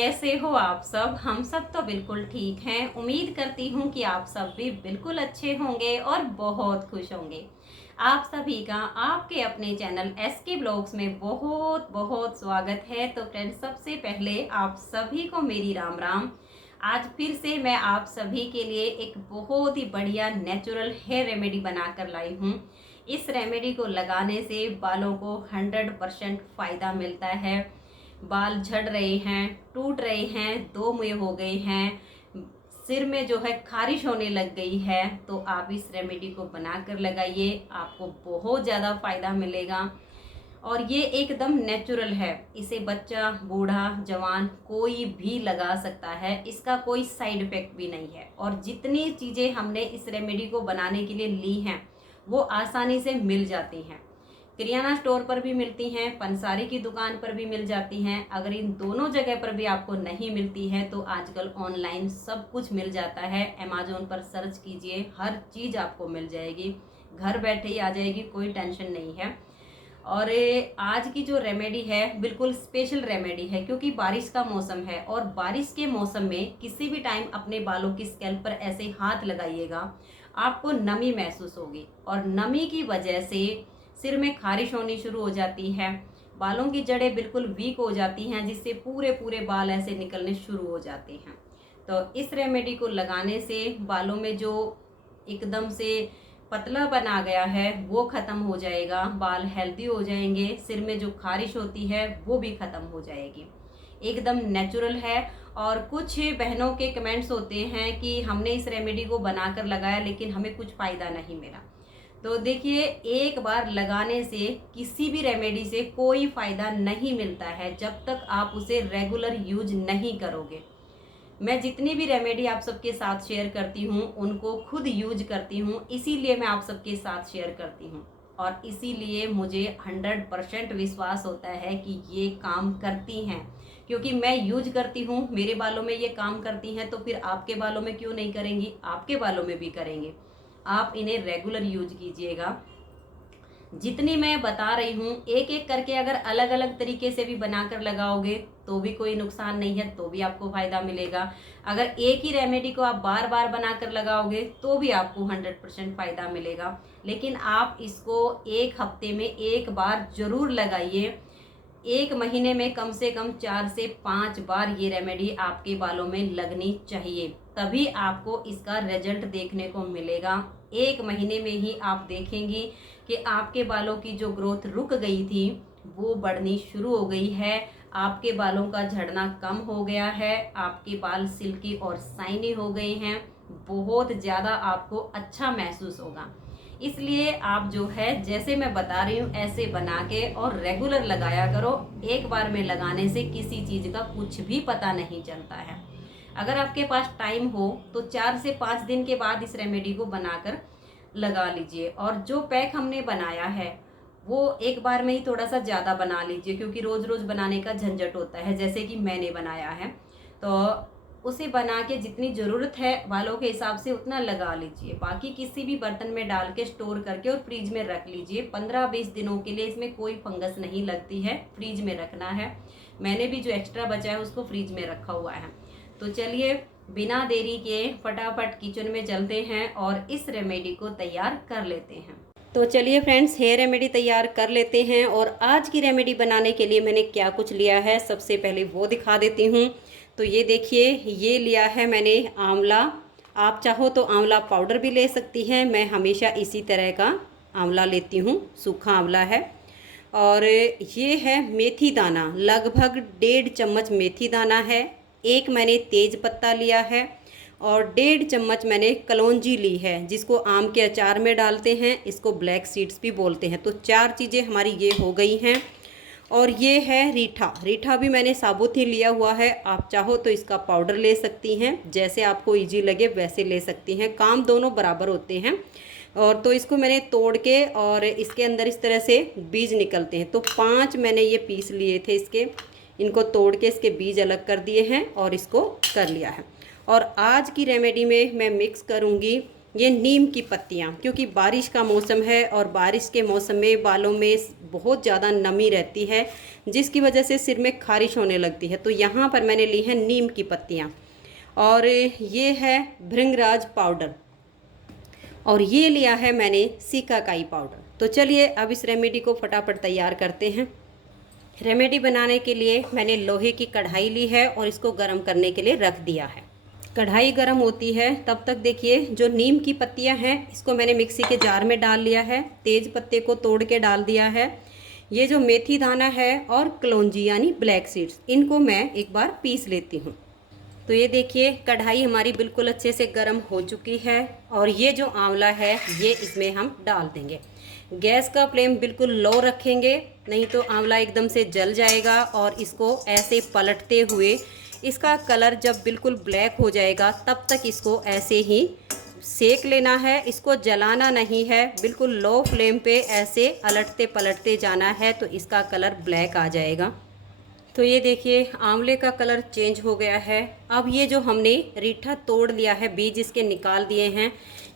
कैसे हो आप सब? हम सब तो बिल्कुल ठीक हैं। उम्मीद करती हूँ कि आप सब भी बिल्कुल अच्छे होंगे और बहुत खुश होंगे। आप सभी का आपके अपने चैनल एसके ब्लॉग्स में बहुत बहुत स्वागत है। तो फ्रेंड्स, सबसे पहले आप सभी को मेरी राम राम। आज फिर से मैं आप सभी के लिए एक बहुत ही बढ़िया नेचुरल हेयर रेमेडी बनाकर लाई हूँ। इस रेमेडी को लगाने से बालों को 100% फायदा मिलता है। बाल झड़ रहे हैं, टूट रहे हैं, दो मुँह हो गए हैं, सिर में जो है खारिश होने लग गई है, तो आप इस रेमेडी को बनाकर लगाइए। आपको बहुत ज़्यादा फायदा मिलेगा और ये एकदम नेचुरल है। इसे बच्चा, बूढ़ा, जवान कोई भी लगा सकता है। इसका कोई साइड इफेक्ट भी नहीं है और जितनी चीज़ें हमने इस रेमेडी को बनाने के लिए ली हैं वो आसानी से मिल जाती हैं। किराना स्टोर पर भी मिलती हैं, पंसारी की दुकान पर भी मिल जाती हैं। अगर इन दोनों जगह पर भी आपको नहीं मिलती है तो आजकल ऑनलाइन सब कुछ मिल जाता है। अमेजोन पर सर्च कीजिए, हर चीज़ आपको मिल जाएगी, घर बैठे ही आ जाएगी, कोई टेंशन नहीं है। और आज की जो रेमेडी है बिल्कुल स्पेशल रेमेडी है, क्योंकि बारिश का मौसम है और बारिश के मौसम में किसी भी टाइम अपने बालों की स्कैल्प पर ऐसे हाथ लगाइएगा, आपको नमी महसूस होगी और नमी की वजह से सिर में खारिश होनी शुरू हो जाती है, बालों की जड़ें बिल्कुल वीक हो जाती हैं, जिससे पूरे पूरे बाल ऐसे निकलने शुरू हो जाते हैं। तो इस रेमेडी को लगाने से बालों में जो एकदम से पतला बना गया है वो ख़त्म हो जाएगा, बाल हेल्दी हो जाएंगे, सिर में जो खारिश होती है वो भी ख़त्म हो जाएगी। एकदम नेचुरल है। और कुछ बहनों के कमेंट्स होते हैं कि हमने इस रेमेडी को बनाकर लगाया लेकिन हमें कुछ फ़ायदा नहीं मिला। तो देखिए, एक बार लगाने से किसी भी रेमेडी से कोई फ़ायदा नहीं मिलता है जब तक आप उसे रेगुलर यूज नहीं करोगे। मैं जितनी भी रेमेडी आप सबके साथ शेयर करती हूँ उनको खुद यूज करती हूँ, इसीलिए मैं आप सबके साथ शेयर करती हूँ और इसीलिए मुझे 100% विश्वास होता है कि ये काम करती हैं, क्योंकि मैं यूज करती हूँ, मेरे बालों में ये काम करती हैं, तो फिर आपके बालों में क्यों नहीं करेंगी? आपके बालों में भी करेंगे। आप इन्हें रेगुलर यूज कीजिएगा। जितनी मैं बता रही हूँ एक एक करके अगर अलग अलग तरीके से भी बनाकर लगाओगे तो भी कोई नुकसान नहीं है, तो भी आपको फायदा मिलेगा। अगर एक ही रेमेडी को आप बार बार बनाकर लगाओगे तो भी आपको 100% फायदा मिलेगा। लेकिन आप इसको एक हफ्ते में एक बार जरूर लगाइए। एक महीने में कम से कम 4 से 5 बार ये रेमेडी आपके बालों में लगनी चाहिए, तभी आपको इसका रिजल्ट देखने को मिलेगा। एक महीने में ही आप देखेंगी कि आपके बालों की जो ग्रोथ रुक गई थी वो बढ़नी शुरू हो गई है, आपके बालों का झड़ना कम हो गया है, आपके बाल सिल्की और शाइनी हो गए हैं, बहुत ज़्यादा आपको अच्छा महसूस होगा। इसलिए आप जो है जैसे मैं बता रही हूँ ऐसे बना के और रेगुलर लगाया करो। एक बार में लगाने से किसी चीज़ का कुछ भी पता नहीं चलता है। अगर आपके पास टाइम हो तो 4 से 5 दिन के बाद इस रेमेडी को बनाकर लगा लीजिए। और जो पैक हमने बनाया है वो एक बार में ही थोड़ा सा ज़्यादा बना लीजिए, क्योंकि रोज़ रोज़ बनाने का झंझट होता है, जैसे कि मैंने बनाया है। तो उसे बना के जितनी ज़रूरत है बालों के हिसाब से उतना लगा लीजिए। बाकी किसी भी बर्तन में डाल के स्टोर करके और फ्रीज में रख लीजिए 15-20 दिनों के लिए। इसमें कोई फंगस नहीं लगती है, फ्रीज में रखना है। मैंने भी जो एक्स्ट्रा बचा है उसको फ्रीज में रखा हुआ है। तो चलिए बिना देरी के फटाफट किचन में चलते हैं और इस रेमेडी को तैयार कर लेते हैं। तो चलिए फ्रेंड्स, हेयर रेमेडी तैयार कर लेते हैं। और आज की रेमेडी बनाने के लिए मैंने क्या कुछ लिया है सबसे पहले वो दिखा देती हूँ। तो ये देखिए, ये लिया है मैंने आंवला। आप चाहो तो आंवला पाउडर भी ले सकती हैं, मैं हमेशा इसी तरह का आंवला लेती हूँ, सूखा आंवला है। और ये है मेथी दाना, लगभग 1.5 चम्मच मेथी दाना है। एक मैंने तेज पत्ता लिया है और 1.5 चम्मच मैंने कलौंजी ली है, जिसको आम के अचार में डालते हैं, इसको ब्लैक सीड्स भी बोलते हैं। तो 4 चीज़ें हमारी ये हो गई हैं। और ये है रीठा, रीठा भी मैंने साबुत ही लिया हुआ है, आप चाहो तो इसका पाउडर ले सकती हैं, जैसे आपको इजी लगे वैसे ले सकती हैं, काम दोनों बराबर होते हैं। और तो इसको मैंने तोड़ के और इसके अंदर इस तरह से बीज निकलते हैं, तो 5 मैंने ये पीस लिए थे इसके, इनको तोड़ के इसके बीज अलग कर दिए हैं और इसको कर लिया है। और आज की रेमेडी में मैं मिक्स करूँगी ये नीम की पत्तियाँ, क्योंकि बारिश का मौसम है और बारिश के मौसम में बालों में बहुत ज़्यादा नमी रहती है, जिसकी वजह से सिर में खारिश होने लगती है। तो यहाँ पर मैंने ली है नीम की पत्तियाँ, और ये है भृंगराज पाउडर, और ये लिया है मैंने सिकाकाई पाउडर। तो चलिए अब इस रेमेडी को फटाफट तैयार करते हैं। रेमेडी बनाने के लिए मैंने लोहे की कढ़ाई ली है और इसको गर्म करने के लिए रख दिया है। कढ़ाई गर्म होती है तब तक देखिए जो नीम की पत्तियां हैं इसको मैंने मिक्सी के जार में डाल लिया है, तेज पत्ते को तोड़ के डाल दिया है। ये जो मेथी दाना है और कलौंजी यानी ब्लैक सीड्स, इनको मैं एक बार पीस लेती हूँ। तो ये देखिए कढ़ाई हमारी बिल्कुल अच्छे से गर्म हो चुकी है, और ये जो आंवला है ये इसमें हम डाल देंगे। गैस का फ्लेम बिल्कुल लो रखेंगे, नहीं तो आंवला एकदम से जल जाएगा। और इसको ऐसे पलटते हुए इसका कलर जब बिल्कुल ब्लैक हो जाएगा तब तक इसको ऐसे ही सेक लेना है, इसको जलाना नहीं है। बिल्कुल लो फ्लेम पे ऐसे अलटते पलटते जाना है, तो इसका कलर ब्लैक आ जाएगा। तो ये देखिए आंवले का कलर चेंज हो गया है। अब ये जो हमने रीठा तोड़ लिया है, बीज इसके निकाल दिए हैं,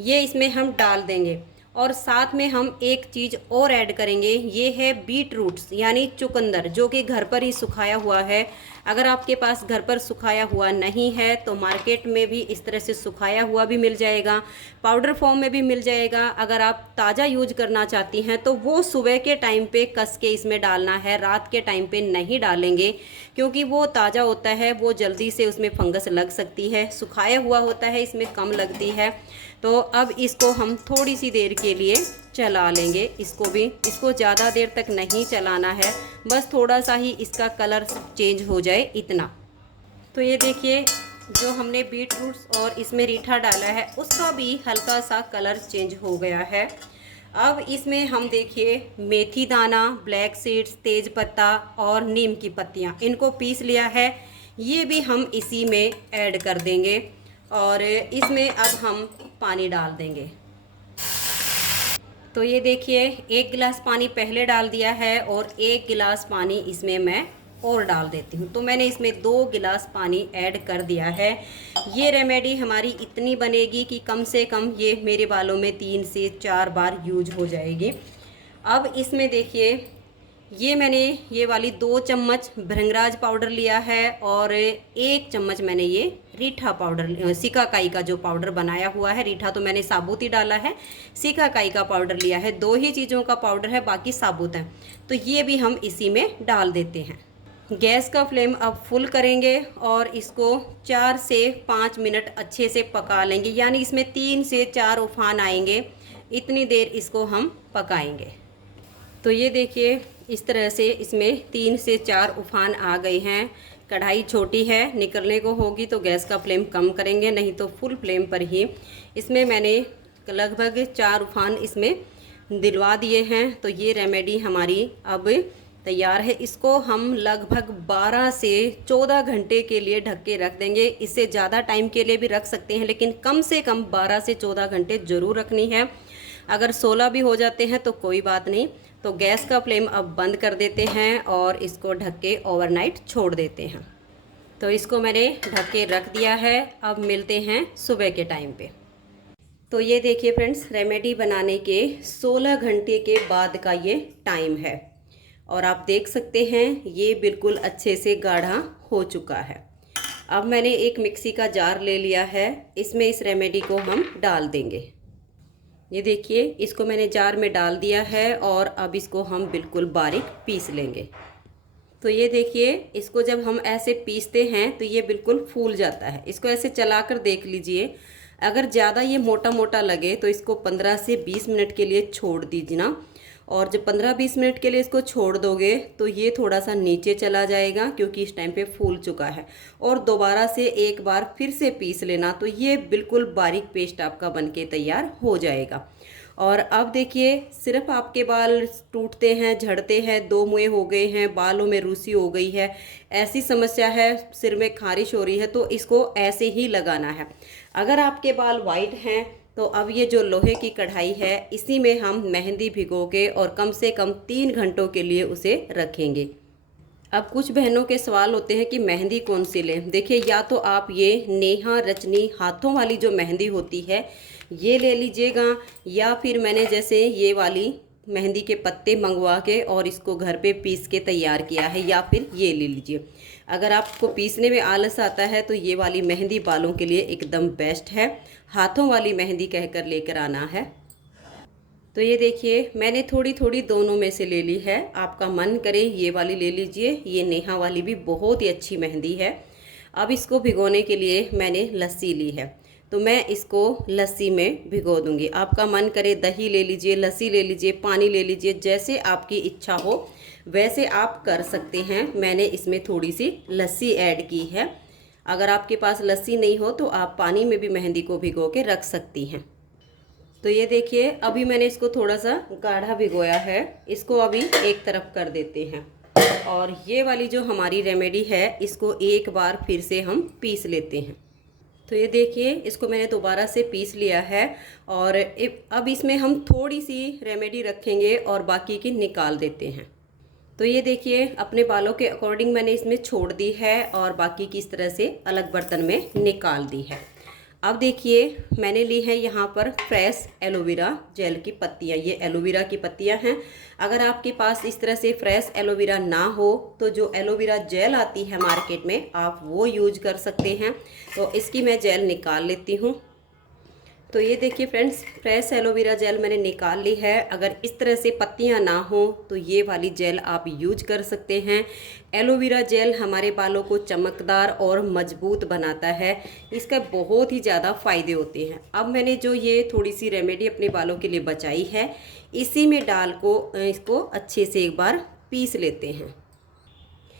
ये इसमें हम डाल देंगे। और साथ में हम एक चीज़ और ऐड करेंगे, ये है बीट रूट्स यानी चुकंदर, जो कि घर पर ही सुखाया हुआ है। अगर आपके पास घर पर सुखाया हुआ नहीं है तो मार्केट में भी इस तरह से सुखाया हुआ भी मिल जाएगा, पाउडर फॉर्म में भी मिल जाएगा। अगर आप ताज़ा यूज करना चाहती हैं तो वो सुबह के टाइम पे कस के इसमें डालना है, रात के टाइम पे नहीं डालेंगे, क्योंकि वो ताज़ा होता है, वो जल्दी से उसमें फंगस लग सकती है। सुखाया हुआ होता है, इसमें कम लगती है। तो अब इसको हम थोड़ी सी देर के लिए चला लेंगे। इसको ज़्यादा देर तक नहीं चलाना है, बस थोड़ा सा ही इसका कलर चेंज हो जाए इतना। तो ये देखिए जो हमने बीट रूट्स और इसमें रीठा डाला है उसका भी हल्का सा कलर चेंज हो गया है। अब इसमें हम देखिए मेथी दाना, ब्लैक सीड्स, तेज पत्ता और नीम की पत्तियाँ, इनको पीस लिया है, ये भी हम इसी में ऐड कर देंगे। और इसमें अब हम पानी डाल देंगे। तो ये देखिए 1 गिलास पानी पहले डाल दिया है और 1 गिलास पानी इसमें मैं और डाल देती हूँ। तो मैंने इसमें 2 गिलास पानी ऐड कर दिया है। ये रेमेडी हमारी इतनी बनेगी कि कम से कम ये मेरे बालों में 3 से 4 बार यूज हो जाएगी। अब इसमें देखिए ये मैंने ये वाली 2 चम्मच भृंगराज पाउडर लिया है, और 1 चम्मच मैंने ये रीठा पाउडर, सिकाकाई का जो पाउडर बनाया हुआ है। रीठा तो मैंने साबुत ही डाला है, सिकाकाई का पाउडर लिया है। 2 ही चीज़ों का पाउडर है, बाकी साबुत है। तो ये भी हम इसी में डाल देते हैं। गैस का फ्लेम अब फुल करेंगे और इसको 4 से 5 मिनट अच्छे से पका लेंगे, यानी इसमें 3 से 4 उफान आएंगे, इतनी देर इसको हम पकाएंगे। तो ये देखिए इस तरह से इसमें 3 से 4 उफान आ गए हैं। कढ़ाई छोटी है, निकलने को होगी तो गैस का फ्लेम कम करेंगे, नहीं तो फुल फ्लेम पर ही। इसमें मैंने लगभग 4 उफान इसमें दिलवा दिए हैं। तो ये रेमेडी हमारी अब तैयार है। इसको हम लगभग 12 से 14 घंटे के लिए ढक के रख देंगे। इससे ज़्यादा टाइम के लिए भी रख सकते हैं, लेकिन कम से कम 12 से 14 घंटे ज़रूर रखनी है। अगर 16 भी हो जाते हैं तो कोई बात नहीं। तो गैस का फ्लेम अब बंद कर देते हैं और इसको ढक के ओवरनाइट छोड़ देते हैं। तो इसको मैंने ढक के रख दिया है। अब मिलते हैं सुबह के टाइम पे। तो ये देखिए फ्रेंड्स, रेमेडी बनाने के 16 घंटे के बाद का ये टाइम है, और आप देख सकते हैं ये बिल्कुल अच्छे से गाढ़ा हो चुका है। अब मैंने एक मिक्सी का जार ले लिया है, इसमें इस रेमेडी को हम डाल देंगे। ये देखिए इसको मैंने जार में डाल दिया है और अब इसको हम बिल्कुल बारीक पीस लेंगे। तो ये देखिए इसको जब हम ऐसे पीसते हैं तो ये बिल्कुल फूल जाता है। इसको ऐसे चलाकर देख लीजिए, अगर ज़्यादा ये मोटा मोटा लगे तो इसको 15 से 20 मिनट के लिए छोड़ दीजिए ना। और जब 15-20 मिनट के लिए इसको छोड़ दोगे तो ये थोड़ा सा नीचे चला जाएगा, क्योंकि इस टाइम पे फूल चुका है। और दोबारा से एक बार फिर से पीस लेना, तो ये बिल्कुल बारीक पेस्ट आपका बनके तैयार हो जाएगा। और अब देखिए सिर्फ आपके बाल टूटते हैं, झड़ते हैं, 2 मुँहे हो गए हैं, बालों में रूसी हो गई है, ऐसी समस्या है, सिर में खारिश हो रही है, तो इसको ऐसे ही लगाना है। अगर आपके बाल वाइट हैं तो अब ये जो लोहे की कढ़ाई है इसी में हम मेहंदी भिगो के और कम से कम 3 घंटों के लिए उसे रखेंगे। अब कुछ बहनों के सवाल होते हैं कि मेहंदी कौन सी लें। देखिए, या तो आप ये नेहा रचनी हाथों वाली जो मेहंदी होती है ये ले लीजिएगा, या फिर मैंने जैसे ये वाली मेहंदी के पत्ते मंगवा के और इसको घर पे पीस के तैयार किया है, या फिर ये ले लीजिए। अगर आपको पीसने में आलस आता है तो ये वाली मेहंदी बालों के लिए एकदम बेस्ट है। हाथों वाली मेहंदी कहकर लेकर आना है। तो ये देखिए, मैंने थोड़ी थोड़ी दोनों में से ले ली है। आपका मन करे ये वाली ले लीजिए, ये नेहा वाली भी बहुत ही अच्छी मेहंदी है। अब इसको भिगोने के लिए मैंने लस्सी ली है, तो मैं इसको लस्सी में भिगो दूंगी। आपका मन करे दही ले लीजिए, लस्सी ले लीजिए, पानी ले लीजिए, जैसे आपकी इच्छा हो वैसे आप कर सकते हैं। मैंने इसमें थोड़ी सी लस्सी ऐड की है। अगर आपके पास लस्सी नहीं हो तो आप पानी में भी मेहंदी को भिगो के रख सकती हैं। तो ये देखिए, अभी मैंने इसको थोड़ा सा गाढ़ा भिगोया है, इसको अभी एक तरफ कर देते हैं। और ये वाली जो हमारी रेमेडी है इसको एक बार फिर से हम पीस लेते हैं। तो ये देखिए, इसको मैंने दोबारा से पीस लिया है और अब इसमें हम थोड़ी सी रेमेडी रखेंगे और बाकी की निकाल देते हैं। तो ये देखिए, अपने बालों के अकॉर्डिंग मैंने इसमें छोड़ दी है और बाकी की इस तरह से अलग बर्तन में निकाल दी है। अब देखिए, मैंने ली है यहाँ पर फ्रेश एलोवेरा जेल की पत्तियाँ। ये एलोवेरा की पत्तियाँ हैं। अगर आपके पास इस तरह से फ्रेश एलोवेरा ना हो तो जो एलोवेरा जेल आती है मार्केट में आप वो यूज कर सकते हैं। तो इसकी मैं जेल निकाल लेती हूँ। तो ये देखिए फ्रेंड्स, फ्रेश एलोवेरा जेल मैंने निकाल ली है। अगर इस तरह से पत्तियां ना हो तो ये वाली जेल आप यूज कर सकते हैं। एलोवेरा जेल हमारे बालों को चमकदार और मजबूत बनाता है। इसका बहुत ही ज़्यादा फ़ायदे होते हैं। अब मैंने जो ये थोड़ी सी रेमेडी अपने बालों के लिए बचाई है, इसी में डाल को इसको अच्छे से एक बार पीस लेते हैं।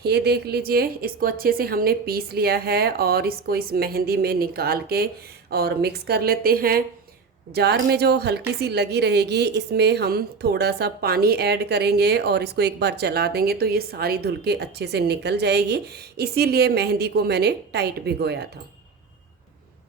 ये देख लीजिए, इसको अच्छे से हमने पीस लिया है और इसको इस मेहंदी में निकाल के और मिक्स कर लेते हैं। जार में जो हल्की सी लगी रहेगी इसमें हम थोड़ा सा पानी ऐड करेंगे और इसको एक बार चला देंगे तो ये सारी धुल के अच्छे से निकल जाएगी। इसीलिए मेहंदी को मैंने टाइट भिगोया था।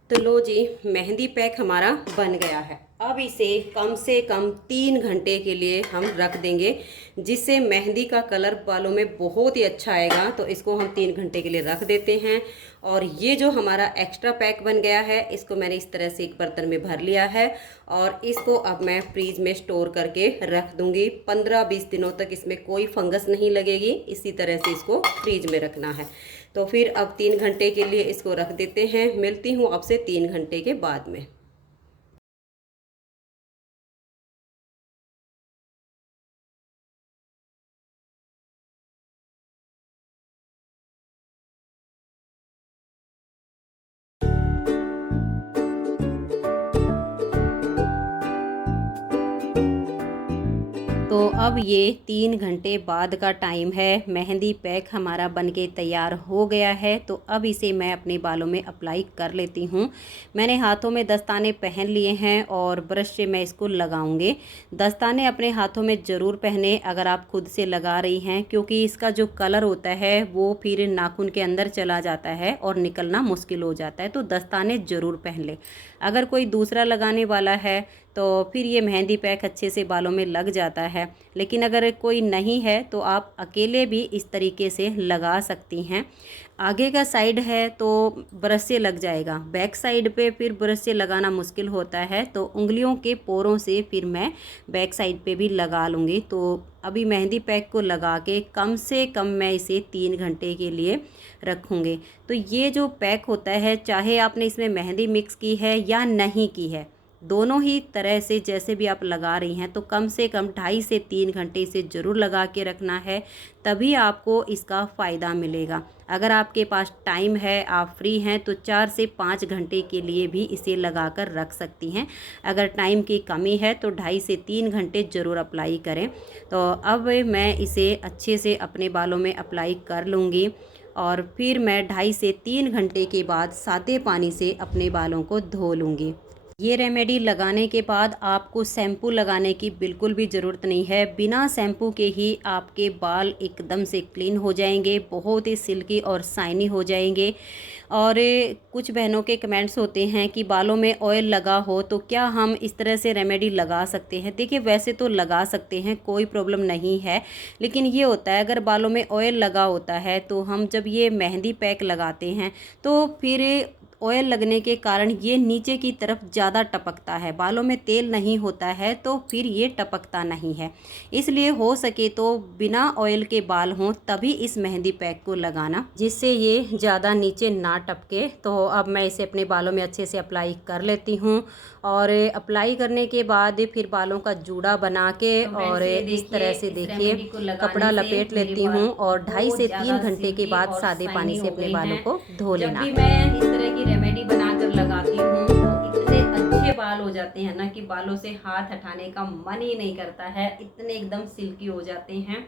तो लो जी, मेहंदी पैक हमारा बन गया है। अब इसे कम से कम 3 घंटे के लिए हम रख देंगे, जिससे मेहंदी का कलर बालों में बहुत ही अच्छा आएगा। तो इसको हम 3 घंटे के लिए रख देते हैं। और ये जो हमारा एक्स्ट्रा पैक बन गया है इसको मैंने इस तरह से एक बर्तन में भर लिया है और इसको अब मैं फ्रीज में स्टोर करके रख दूंगी। 15-20 दिनों तक इसमें कोई फंगस नहीं लगेगी। इसी तरह से इसको फ्रीज में रखना है। तो फिर अब 3 घंटे के लिए इसको रख देते हैं। मिलती हूँ आपसे 3 घंटे के बाद में। तो अब ये 3 घंटे बाद का टाइम है। मेहंदी पैक हमारा बनके तैयार हो गया है। तो अब इसे मैं अपने बालों में अप्लाई कर लेती हूँ। मैंने हाथों में दस्ताने पहन लिए हैं और ब्रश से मैं इसको लगाऊंगी। दस्ताने अपने हाथों में ज़रूर पहने अगर आप खुद से लगा रही हैं, क्योंकि इसका जो कलर होता है वो फिर नाखून के अंदर चला जाता है और निकलना मुश्किल हो जाता है। तो दस्ताने ज़रूर पहन ले। अगर कोई दूसरा लगाने वाला है तो फिर ये मेहंदी पैक अच्छे से बालों में लग जाता है। लेकिन अगर कोई नहीं है तो आप अकेले भी इस तरीके से लगा सकती हैं। आगे का साइड है तो ब्रश से लग जाएगा, बैक साइड पे फिर ब्रश से लगाना मुश्किल होता है। तो उंगलियों के पोरों से फिर मैं बैक साइड पे भी लगा लूँगी। तो अभी मेहंदी पैक को लगा के कम से कम मैं इसे 3 घंटे के लिए रखूँगी। तो ये जो पैक होता है, चाहे आपने इसमें मेहंदी मिक्स की है या नहीं की है, दोनों ही तरह से जैसे भी आप लगा रही हैं, तो कम से कम 2.5 से 3 घंटे इसे ज़रूर लगा के रखना है, तभी आपको इसका फ़ायदा मिलेगा। अगर आपके पास टाइम है, आप फ्री हैं, तो 4 से 5 घंटे के लिए भी इसे लगा कर रख सकती हैं। अगर टाइम की कमी है तो 2.5 से 3 घंटे ज़रूर अप्लाई करें। तो अब मैं इसे अच्छे से अपने बालों में अप्लाई कर लूँगी और फिर मैं 2.5 से 3 घंटे के बाद सादे पानी से अपने बालों को धो लूँगी। ये रेमेडी लगाने के बाद आपको शैम्पू लगाने की बिल्कुल भी ज़रूरत नहीं है। बिना शैम्पू के ही आपके बाल एकदम से क्लीन हो जाएंगे, बहुत ही सिल्की और शाइनी हो जाएंगे। और कुछ बहनों के कमेंट्स होते हैं कि बालों में ऑयल लगा हो तो क्या हम इस तरह से रेमेडी लगा सकते हैं। देखिए वैसे तो लगा सकते हैं, कोई प्रॉब्लम नहीं है, लेकिन ये होता है अगर बालों में ऑयल लगा होता है तो हम जब ये मेहंदी पैक लगाते हैं तो फिर ऑयल लगने के कारण ये नीचे की तरफ ज़्यादा टपकता है। बालों में तेल नहीं होता है तो फिर ये टपकता नहीं है। इसलिए हो सके तो बिना ऑयल के बाल हों तभी इस मेहंदी पैक को लगाना, जिससे ये ज़्यादा नीचे ना टपके। तो अब मैं इसे अपने बालों में अच्छे से अप्लाई कर लेती हूँ और अप्लाई करने के बाद फिर बालों का जूड़ा बना के और इस तरह से देखिए कपड़ा लपेट लेती हूँ और 2.5 से 3 घंटे के बाद सादे पानी से अपने बालों को धो लेना। जब भी मैं इस तरह की रेमेडी बनाकर लगाती हूँ तो इतने अच्छे बाल हो जाते हैं ना कि बालों से हाथ हटाने का मन ही नहीं करता है, इतने एकदम सिल्की हो जाते हैं।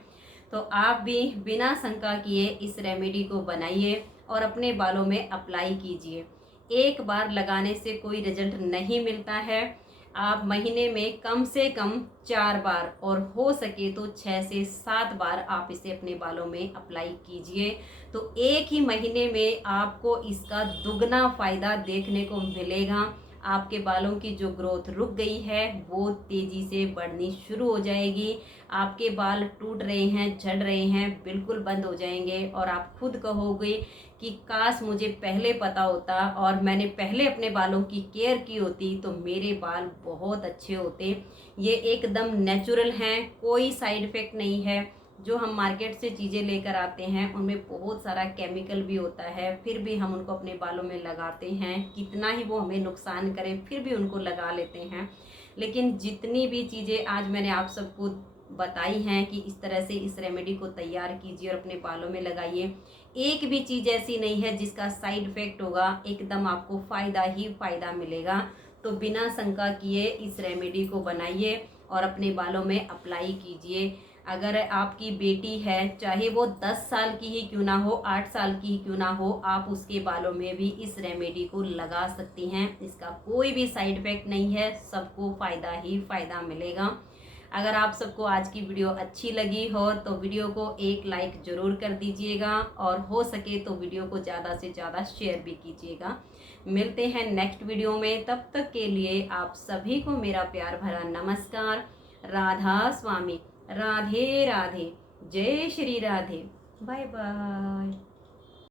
तो आप भी बिना शंका किए इस रेमेडी को बनाइए और अपने बालों में अप्लाई कीजिए। एक बार लगाने से कोई रिजल्ट नहीं मिलता है, आप महीने में कम से कम 4 बार और हो सके तो 6 से 7 बार आप इसे अपने बालों में अप्लाई कीजिए। तो एक ही महीने में आपको इसका दुगना फ़ायदा देखने को मिलेगा। आपके बालों की जो ग्रोथ रुक गई है वो तेज़ी से बढ़नी शुरू हो जाएगी। आपके बाल टूट रहे हैं, झड़ रहे हैं, बिल्कुल बंद हो जाएंगे और आप खुद कहोगे कि काश मुझे पहले पता होता और मैंने पहले अपने बालों की केयर की होती तो मेरे बाल बहुत अच्छे होते। ये एकदम नेचुरल हैं, कोई साइड इफ़ेक्ट नहीं है। जो हम मार्केट से चीज़ें लेकर आते हैं उनमें बहुत सारा केमिकल भी होता है, फिर भी हम उनको अपने बालों में लगाते हैं, कितना ही वो हमें नुकसान करे फिर भी उनको लगा लेते हैं। लेकिन जितनी भी चीज़ें आज मैंने आप सबको बताई हैं कि इस तरह से इस रेमेडी को तैयार कीजिए और अपने बालों में लगाइए, एक भी चीज़ ऐसी नहीं है जिसका साइड इफ़ेक्ट होगा, एकदम आपको फ़ायदा ही फ़ायदा मिलेगा। तो बिना शंका किए इस रेमेडी को बनाइए और अपने बालों में अप्लाई कीजिए। अगर आपकी बेटी है, चाहे वो 10 साल की ही क्यों ना हो, 8 साल की ही क्यों ना हो, आप उसके बालों में भी इस रेमेडी को लगा सकती हैं। इसका कोई भी साइड इफ़ेक्ट नहीं है, सबको फ़ायदा ही फ़ायदा मिलेगा। अगर आप सबको आज की वीडियो अच्छी लगी हो तो वीडियो को एक लाइक ज़रूर कर दीजिएगा और हो सके तो वीडियो को ज़्यादा से ज़्यादा शेयर भी कीजिएगा। मिलते हैं नेक्स्ट वीडियो में, तब तक के लिए आप सभी को मेरा प्यार भरा नमस्कार। राधा स्वामी, राधे राधे, जय श्री राधे, बाय बाय।